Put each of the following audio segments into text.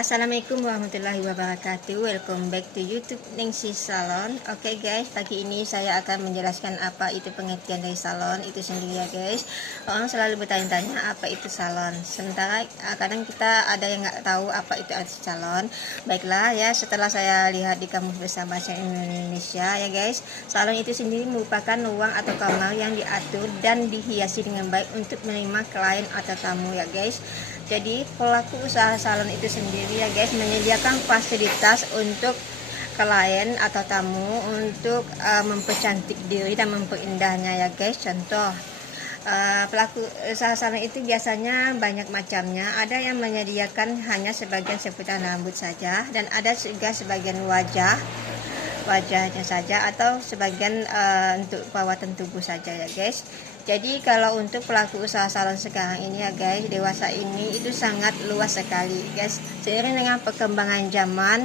Assalamualaikum warahmatullahi wabarakatuh. Welcome back to YouTube Ningsih Salon. Oke guys, pagi ini saya akan menjelaskan apa itu pengertian dari salon itu sendiri ya guys. Orang selalu bertanya-tanya apa itu salon. Sementara kadang kita ada yang nggak tahu apa itu arti salon. Baiklah ya, setelah saya lihat di Kamus Besar Bahasa Indonesia ya guys, salon itu sendiri merupakan ruang atau kamar yang diatur dan dihiasi dengan baik untuk menerima klien atau tamu ya guys. Jadi pelaku usaha salon itu sendiri ya guys menyediakan fasilitas untuk klien atau tamu untuk mempercantik diri dan memperindahnya ya guys. Contoh, pelaku usaha salon itu biasanya banyak macamnya. Ada yang menyediakan hanya sebagian seputar rambut saja, dan ada juga sebagian wajahnya saja, atau sebagian untuk perawatan tubuh saja ya guys. Jadi kalau untuk pelaku usaha salon sekarang ini ya guys, dewasa ini itu sangat luas sekali guys, seiring dengan perkembangan zaman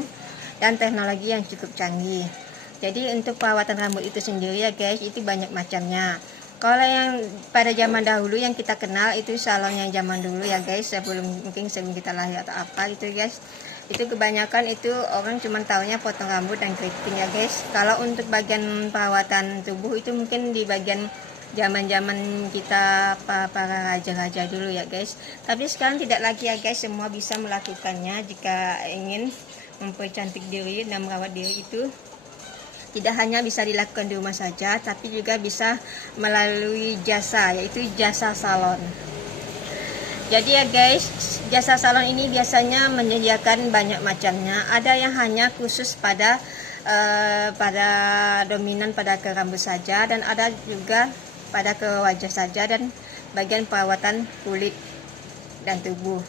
dan teknologi yang cukup canggih. Jadi untuk perawatan rambut itu sendiri ya guys, itu banyak macamnya. Kalau yang pada zaman dahulu yang kita kenal itu salon yang zaman dulu ya guys, sebelum kita lahir atau apa itu guys, itu kebanyakan itu orang cuma taunya potong rambut dan keriting ya guys. Kalau untuk bagian perawatan tubuh itu mungkin di bagian zaman-zaman kita para raja-raja dulu ya guys. Tapi sekarang tidak lagi ya guys, semua bisa melakukannya. Jika ingin mempercantik diri dan merawat diri itu tidak hanya bisa dilakukan di rumah saja, tapi juga bisa melalui jasa, yaitu jasa salon. Jadi ya guys, jasa salon ini biasanya menyediakan banyak macamnya. Ada yang hanya khusus pada dominan pada ke rambut saja, dan ada juga pada ke wajah saja dan bagian perawatan kulit dan tubuh.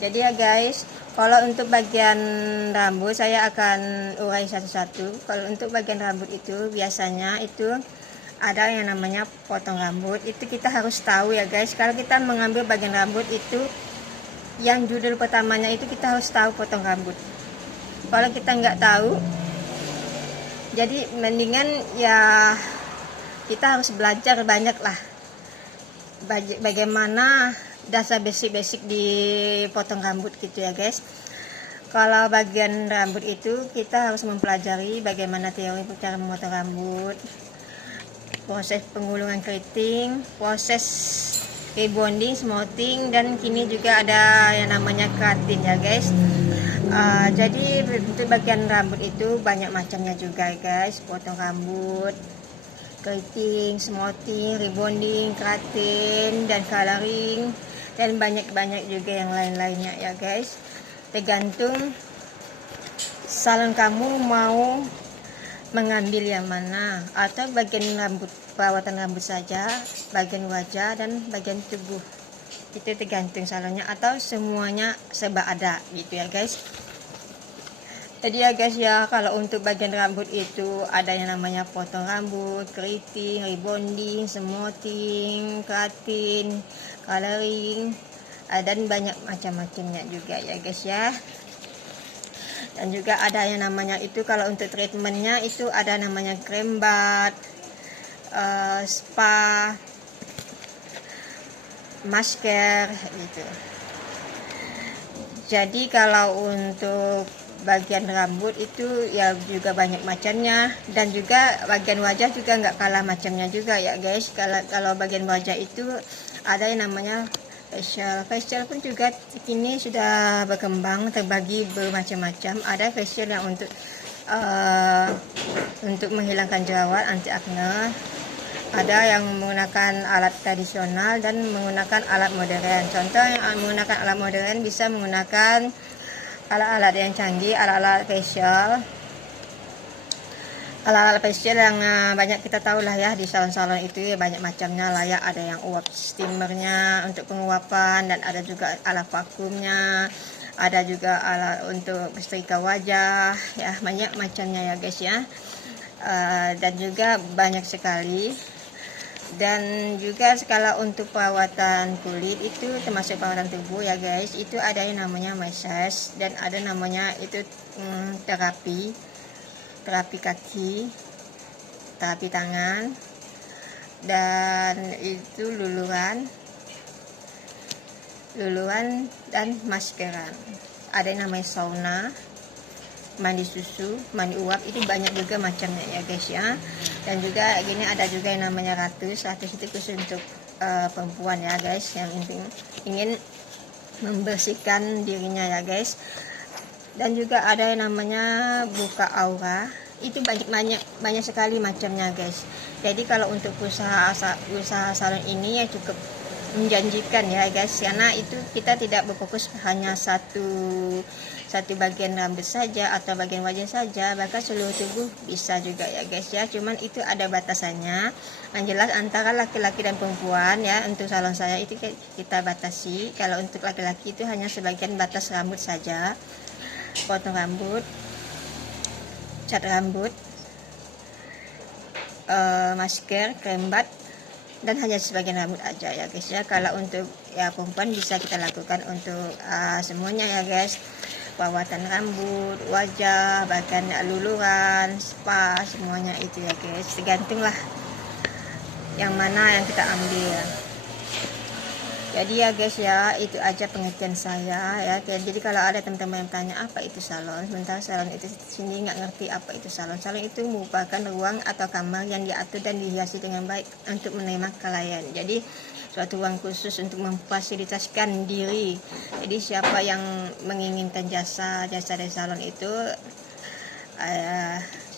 Jadi ya guys, kalau untuk bagian rambut saya akan urai satu-satu. Kalau untuk bagian rambut itu biasanya itu ada yang namanya potong rambut. Itu kita harus tahu ya guys, kalau kita mengambil bagian rambut itu yang judul pertamanya itu kita harus tahu potong rambut. Kalau kita nggak tahu, jadi mendingan ya kita harus belajar banyak lah bagaimana dasar basic-basic di potong rambut gitu ya guys. Kalau bagian rambut itu kita harus mempelajari bagaimana teori cara memotong rambut, proses penggulungan keriting, proses rebonding, smoothing, dan kini juga ada yang namanya keratin ya guys. Jadi untuk bagian rambut itu banyak macamnya juga guys, potong rambut, keriting, smoothing, rebonding, keratin, dan coloring, dan banyak juga yang lain-lainnya ya guys. Tergantung salon kamu mau mengambil yang mana, atau bagian rambut, perawatan rambut saja, bagian wajah, dan bagian tubuh. Itu tergantung salonnya, atau semuanya serba ada gitu ya guys. Jadi ya guys ya, kalau untuk bagian rambut itu ada yang namanya potong rambut, keriting, rebonding, smoothing, keratin, coloring, dan banyak macam-macamnya juga ya guys ya. Dan juga ada yang namanya itu kalau untuk treatmentnya itu ada namanya krem bath, spa, masker gitu. Jadi kalau untuk bagian rambut itu ya juga banyak macamnya, dan juga bagian wajah juga nggak kalah macamnya juga ya guys. Kalau bagian wajah itu ada yang namanya facial pun juga kini sudah berkembang, terbagi bermacam-macam. Ada facial yang untuk menghilangkan jerawat, anti akne. Ada yang menggunakan alat tradisional dan menggunakan alat modern. Contoh yang menggunakan alat modern bisa menggunakan alat-alat yang canggih, alat-alat facial yang banyak kita tahu lah ya di salon-salon itu ya, banyak macamnya lah ya. Ada yang uap steamernya untuk penguapan, dan ada juga alat vakumnya, ada juga alat untuk setrika wajah ya, banyak macamnya ya guys ya. Dan juga banyak sekali. Dan juga skala untuk perawatan kulit itu termasuk perawatan tubuh ya guys, itu ada yang namanya massage, dan ada namanya itu terapi kaki, terapi tangan, dan itu luluran dan maskeran. ada yang namanya sauna, mandi susu, mandi uap, itu banyak juga macamnya ya guys ya. Dan juga gini ada juga yang namanya ratus itu khusus untuk perempuan ya guys, yang ingin membersihkan dirinya ya guys. Dan juga ada yang namanya buka aura, itu banyak sekali macamnya guys. Jadi kalau untuk usaha salon ini ya cukup menjanjikan ya guys, karena itu kita tidak berfokus hanya satu bagian rambut saja atau bagian wajah saja, bahkan seluruh tubuh bisa juga ya guys ya. Cuman itu ada batasannya, yang jelas antara laki-laki dan perempuan ya. Untuk salon saya itu kita batasi, kalau untuk laki-laki itu hanya sebagian batas rambut saja, potong rambut, cat rambut, masker, krembat, dan hanya sebagian rambut aja ya guys ya. Kalau untuk ya perempuan bisa kita lakukan untuk semuanya ya guys, perawatan rambut, wajah, bahkan luluran, spa, semuanya itu ya guys. Tergantung lah yang mana yang kita ambil. Jadi ya guys ya, itu aja pengertian saya ya. Jadi kalau ada teman-teman yang tanya apa itu salon, sementara salon itu sendiri nggak ngerti apa itu salon. Salon itu merupakan ruang atau kamar yang diatur dan dihiasi dengan baik untuk menerima klien. Jadi suatu ruang khusus untuk memfasilitasikan diri. Jadi siapa yang menginginkan jasa dari salon itu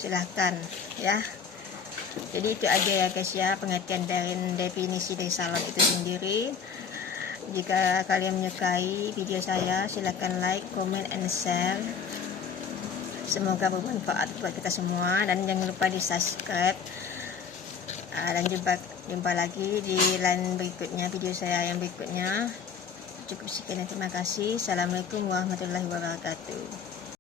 silahkan ya. Jadi itu aja ya guys ya, pengertian dari definisi dari salon itu sendiri. Jika kalian menyukai video saya, silahkan like, comment, and share. Semoga bermanfaat buat kita semua, dan jangan lupa di subscribe. Dan jumpa lagi di lain berikutnya, video saya yang berikutnya. Cukup sekian, terima kasih. Assalamualaikum warahmatullahi wabarakatuh.